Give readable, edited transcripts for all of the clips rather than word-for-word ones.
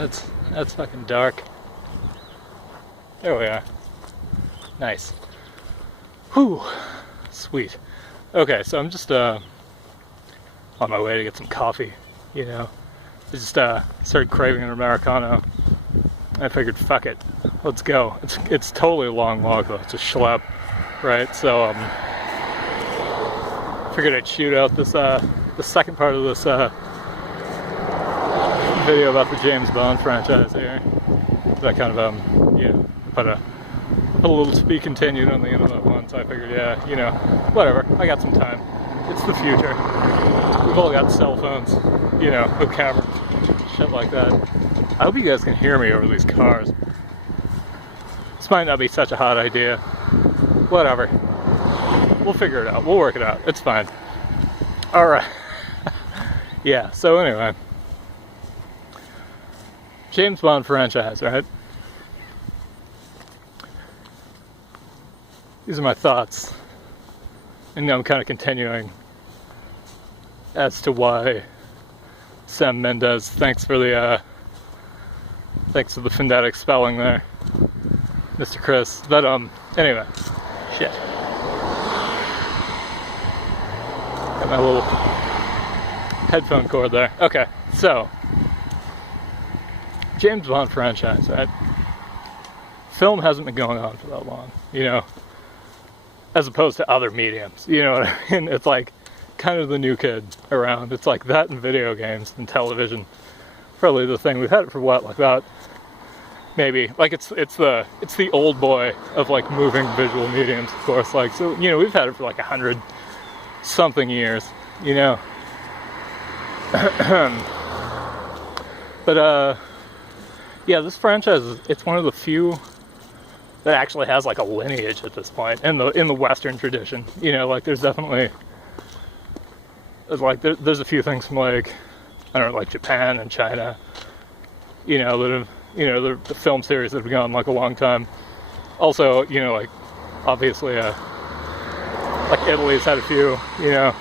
That's fucking dark. There we are. Nice. Whew. Sweet. Okay, so I'm just on my way to get some coffee, you know. I just started craving an Americano. I figured, fuck it, let's go. It's totally a long walk though, it's a schlep, right? So figured I'd shoot out this the second part of this video about the James Bond franchise here. That kind of you know, put a little to be continued on the end of that one, so I figured, yeah, you know, whatever, I got some time. It's the future. We've all got cell phones, you know, with cameras, shit like that. I hope you guys can hear me over these cars. This might not be such a hot idea. Whatever. We'll figure it out. We'll work it out. It's fine. Alright. Yeah, so anyway. James Bond franchise, right? These are my thoughts. And I'm kind of continuing as to why Sam Mendes, thanks for the phonetic spelling there, Mr. Chris. But anyway, shit. Got my little headphone cord there. Okay, so James Bond franchise, right? Film hasn't been going on for that long, you know, as opposed to other mediums, you know what I mean? It's like kind of the new kid around. It's like that and video games and television. Probably the thing. We've had it for what, like about maybe, like it's the old boy of like moving visual mediums, of course. Like, so, you know, we've had it for like 100-something years, you know. But yeah, this franchise it's one of the few that actually has like a lineage at this point in the Western tradition. You know, like there's definitely there's a few things from like, I don't know, like Japan and China, you know, that have, you know, the film series that have gone like a long time. Also, you know, like obviously like Italy's had a few, you know,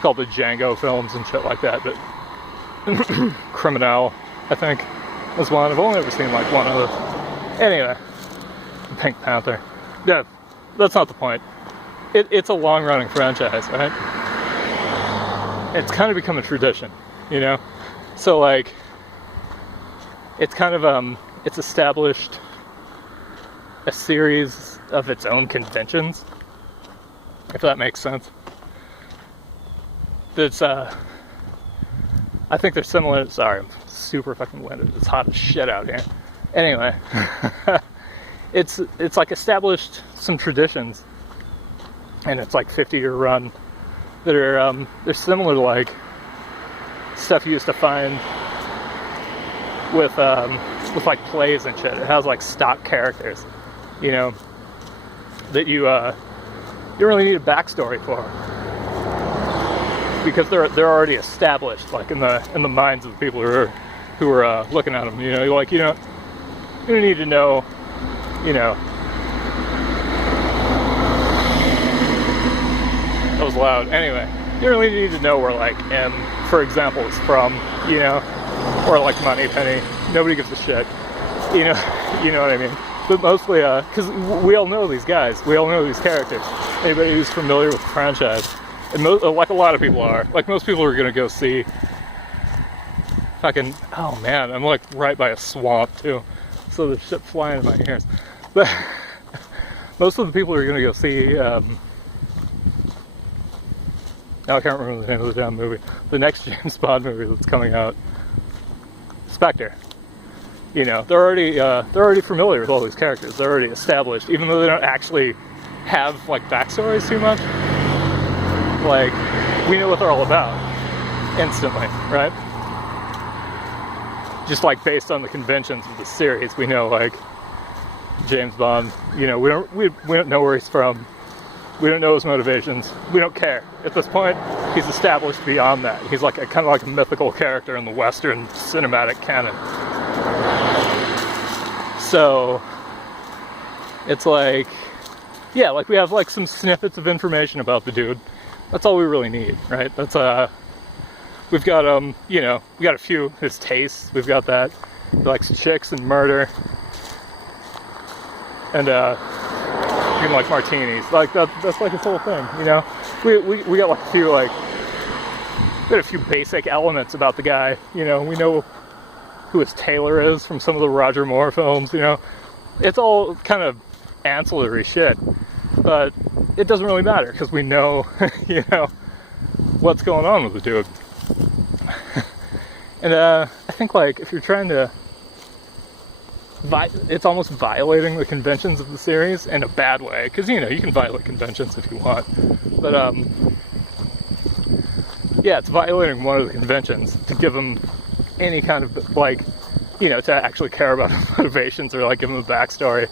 called the Django films and shit like that, but Criminal, I think, was one. I've only ever seen like one of those. Anyway, Pink Panther. Yeah, that's not the point. It's a long-running franchise, right? It's kind of become a tradition, you know? So like, it's kind of, it's established a series of its own conventions, if that makes sense. That's, I think they're similar. Sorry, I'm super fucking winded. It's hot as shit out here. Anyway, it's like established some traditions, and it's like 50-year run that are they're similar to like stuff you used to find with like plays and shit. It has like stock characters, you know, that you don't really need a backstory for, because they're already established, like in the minds of the people who are looking at them. You know, like you don't need to know, you know. That was loud. Anyway, you don't really need to know where like M, for example, is from, you know, or like Moneypenny. Nobody gives a shit, you know. You know what I mean? But mostly, because we all know these guys, we all know these characters. Anybody who's familiar with the franchise, and like a lot of people are, like most people are gonna go see fucking, oh man, I'm like right by a swamp too, so there's shit flying in my ears. But most of the people are gonna go see, now I can't remember the name of the damn movie, the next James Bond movie that's coming out, Spectre. You know, they're already familiar with all these characters. They're already established, even though they don't actually have like backstories too much. Like, we know what they're all about instantly, right? Just like based on the conventions of the series, we know like James Bond. You know, we don't know where he's from. We don't know his motivations. We don't care at this point. He's established beyond that. He's like kind of like a mythical character in the Western cinematic canon. So it's like, yeah, like we have like some snippets of information about the dude. That's all we really need, right? That's we've got you know, we got a few his tastes. We've got that. He likes chicks and murder. And even like martinis. Like that's like his whole thing, you know? We got like a few we got a few basic elements about the guy, you know. We know who his tailor is from some of the Roger Moore films, you know. It's all kind of ancillary shit, but it doesn't really matter because we know, you know, what's going on with the dude. And I think like if you're trying to, it's almost violating the conventions of the series in a bad way, because you know you can violate conventions if you want, but yeah, it's violating one of the conventions to give them any kind of like, you know, to actually care about his motivations or like give him a backstory,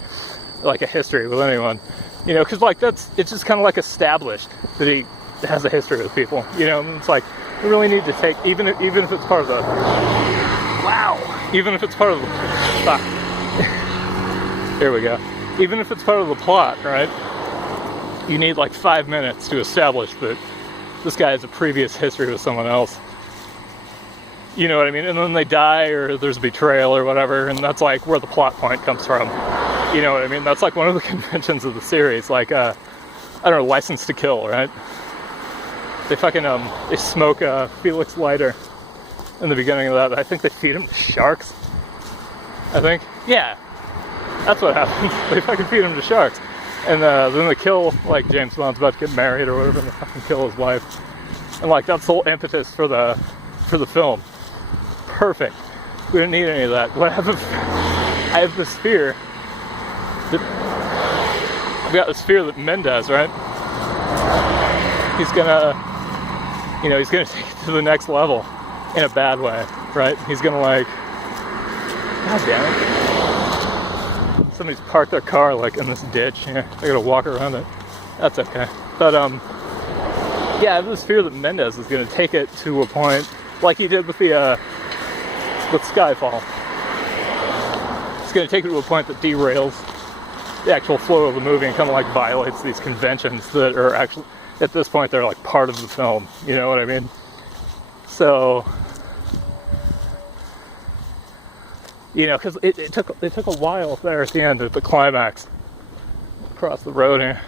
like a history with anyone, you know, because like it's just kind of like established that he has a history with people, you know. And it's like we really need to take even if it's part of the even if it's part of the here we go. Even if it's part of the plot, right? You need like 5 minutes to establish that this guy has a previous history with someone else. You know what I mean? And then they die or there's betrayal or whatever, and that's like where the plot point comes from. You know what I mean? That's like one of the conventions of the series. Like, I don't know, License to Kill, right? They fucking, they smoke Felix Leiter in the beginning of that. I think they feed him to sharks. I think. Yeah. That's what happens. They fucking feed him to sharks. And then they kill, like, James Bond's about to get married or whatever, and they fucking kill his wife. And, like, that's the whole impetus for the film. Perfect. We don't need any of that. But I have this fear that I've got this fear that Mendez, right? He's gonna, you know, he's gonna take it to the next level in a bad way, right? He's gonna like, God damn it. Somebody's parked their car like in this ditch. Yeah, I gotta walk around it. That's okay. But yeah, I have this fear that Mendez is gonna take it to a point like he did with the with Skyfall. It's going to take it to a point that derails the actual flow of the movie and kind of like violates these conventions that are actually, at this point, they're like part of the film. You know what I mean? So, you know, because it took a while there at the end, at the climax, across the road here.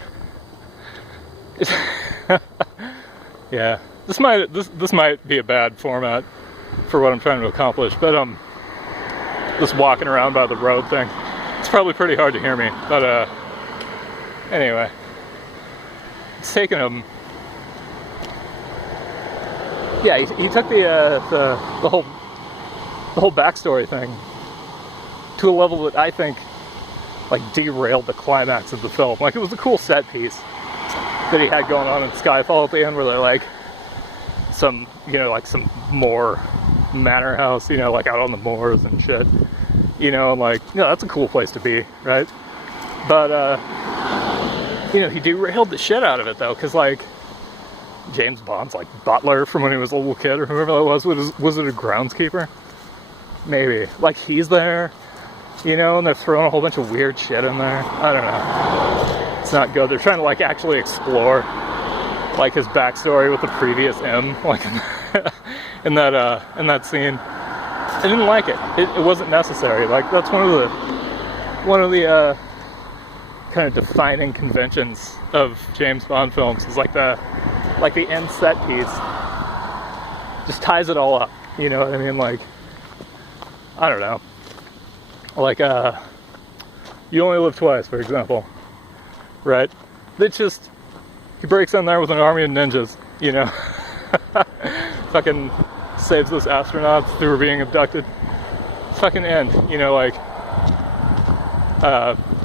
Yeah, this might be a bad format for what I'm trying to accomplish, but just walking around by the road thing, it's probably pretty hard to hear me, but anyway, it's taken him, yeah, he took the whole backstory thing to a level that I think like derailed the climax of the film. Like, it was a cool set piece that he had going on in Skyfall at the end, where they're like some, you know, like some Moor manor house, you know, like out on the moors and shit, you know, like, you know, that's a cool place to be, right? But you know, he derailed the shit out of it though, because like James Bond's like butler from when he was a little kid or whoever that was it a groundskeeper? Maybe. Like, he's there, you know, and they're throwing a whole bunch of weird shit in there. I don't know. It's not good. They're trying to like actually explore like his backstory with the previous M, like in that scene. I didn't like it. It wasn't necessary. Like, that's one of the kind of defining conventions of James Bond films, is like the end set piece just ties it all up. You know what I mean? Like, I don't know. Like, You Only Live Twice, for example, right? It's just, he breaks in there with an army of ninjas, you know? Fucking saves those astronauts who were being abducted. Fucking end, you know, like,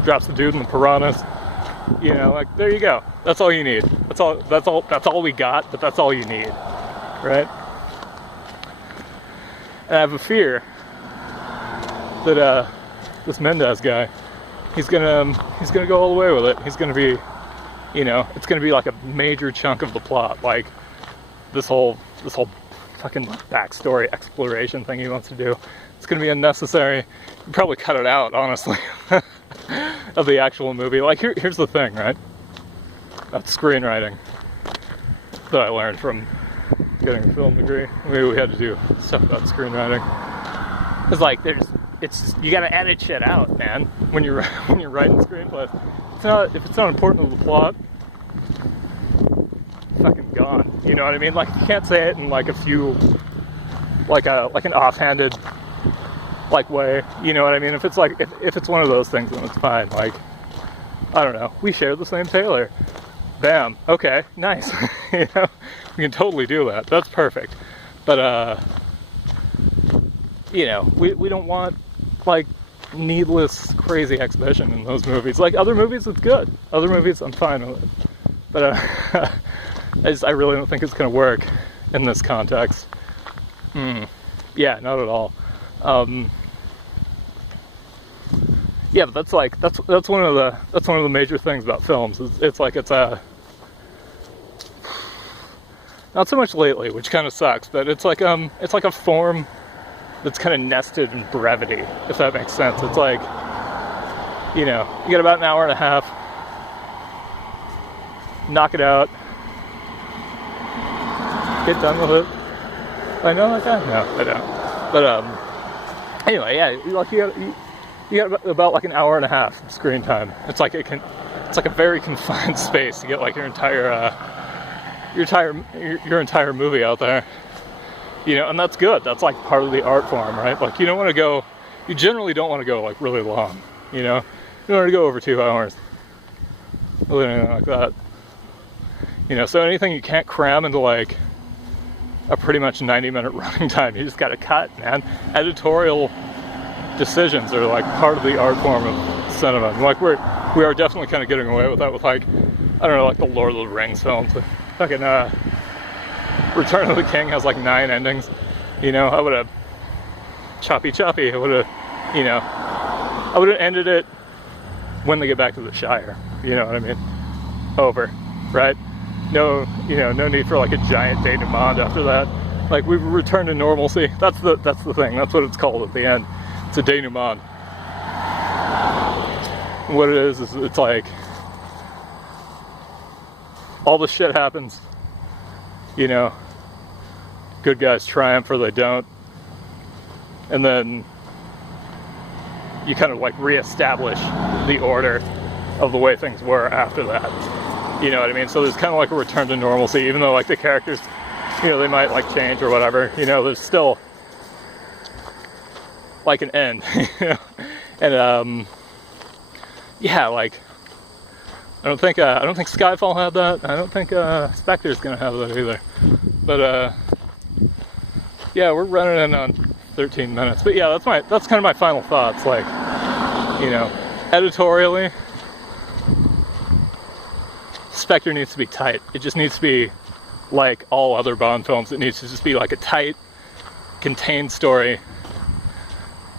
drops the dude in the piranhas, you know, like, there you go. That's all you need. That's all we got, but that's all you need, right? And I have a fear that, this Mendez guy, he's gonna go all the way with it. He's gonna be, you know, it's gonna be like a major chunk of the plot, like this whole fucking backstory exploration thing he wants to do. It's gonna be unnecessary. You'd probably cut it out, honestly, of the actual movie. Like, here's the thing, right? That's screenwriting that I learned from getting a film degree. We had to do stuff about screenwriting. It's like, you gotta edit shit out, man, when you're writing screenplays. If it's not important to the plot, fucking gone. You know what I mean? Like, you can't say it in like a few, like an offhanded like way. You know what I mean? If it's like if it's one of those things, then it's fine. Like, I don't know. We share the same tailor. Bam. Okay. Nice. You know, we can totally do that. That's perfect. But you know, we don't want like needless crazy exhibition in those movies. Like other movies, it's good. Other movies, I'm fine with it. But I really don't think it's gonna work in this context. Yeah, not at all. Yeah, but that's one of the major things about films. It's not so much lately, which kind of sucks, but it's like a form that's kind of nested in brevity, if that makes sense. It's like, you know, you get about an hour and a half, knock it out, get done with it. I know that guy? No, I don't. But anyway, yeah, like you got about like an hour and a half of screen time. It's like a very confined space to get like your entire movie out there. You know, and that's good. That's like part of the art form, right? Like you generally don't want to go like really long, you know? You don't want to go over 2 hours. Or anything like that. You know, so anything you can't cram into like a pretty much 90-minute running time, you just gotta cut, man. Editorial decisions are like part of the art form of cinema. And like we are definitely kind of getting away with that with like, I don't know, like the Lord of the Rings films. Like, fucking Return of the King has like 9 endings. You know, I would have choppy. I would have, you know, I would have ended it when they get back to the Shire. You know what I mean? Over, right? No, you know, no need for like a giant denouement after that. Like we've returned to normalcy. That's the thing. That's what it's called at the end. It's a denouement. And what it is it's like all the shit happens. You know, good guys triumph or they don't, and then you kind of like reestablish the order of the way things were after that. You know what I mean? So there's kind of like a return to normalcy, even though like the characters, you know, they might like change or whatever. You know, there's still like an end. You know? And yeah, like I don't think Skyfall had that. I don't think Spectre's gonna have that either. But yeah, we're running in on 13 minutes. But yeah, that's kind of my final thoughts. Like, you know, editorially, Spectre needs to be tight. It just needs to be like all other Bond films. It needs to just be like a tight, contained story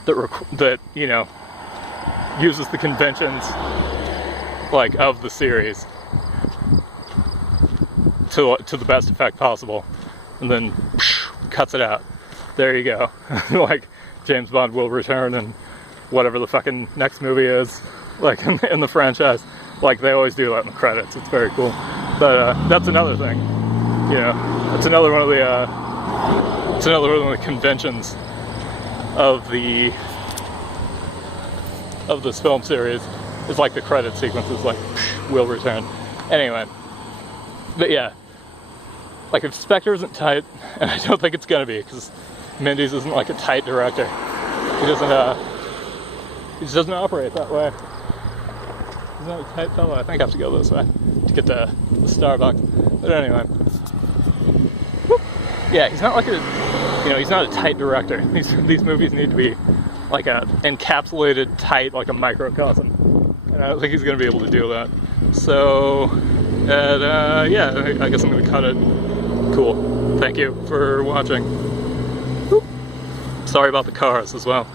that you know uses the conventions like of the series to the best effect possible, and then cuts it out. There you go. Like James Bond will return, and whatever the fucking next movie is, like in the franchise, like they always do that in the credits. It's very cool. But that's another thing. You know, that's another one of the conventions of this film series. It's like the credit sequence is like, will return. Anyway, but yeah, like if Spectre isn't tight, and I don't think it's gonna be, because Mendes isn't like a tight director. He just doesn't operate that way. He's not a tight fellow. I think I have to go this way to get to the Starbucks. But anyway, whoop. Yeah, he's not like he's not a tight director. These movies need to be like a encapsulated, tight, like a microcosm. And I don't think he's going to be able to do that. So, yeah, I guess I'm going to cut it. Cool. Thank you for watching. Whoop. Sorry about the cars as well.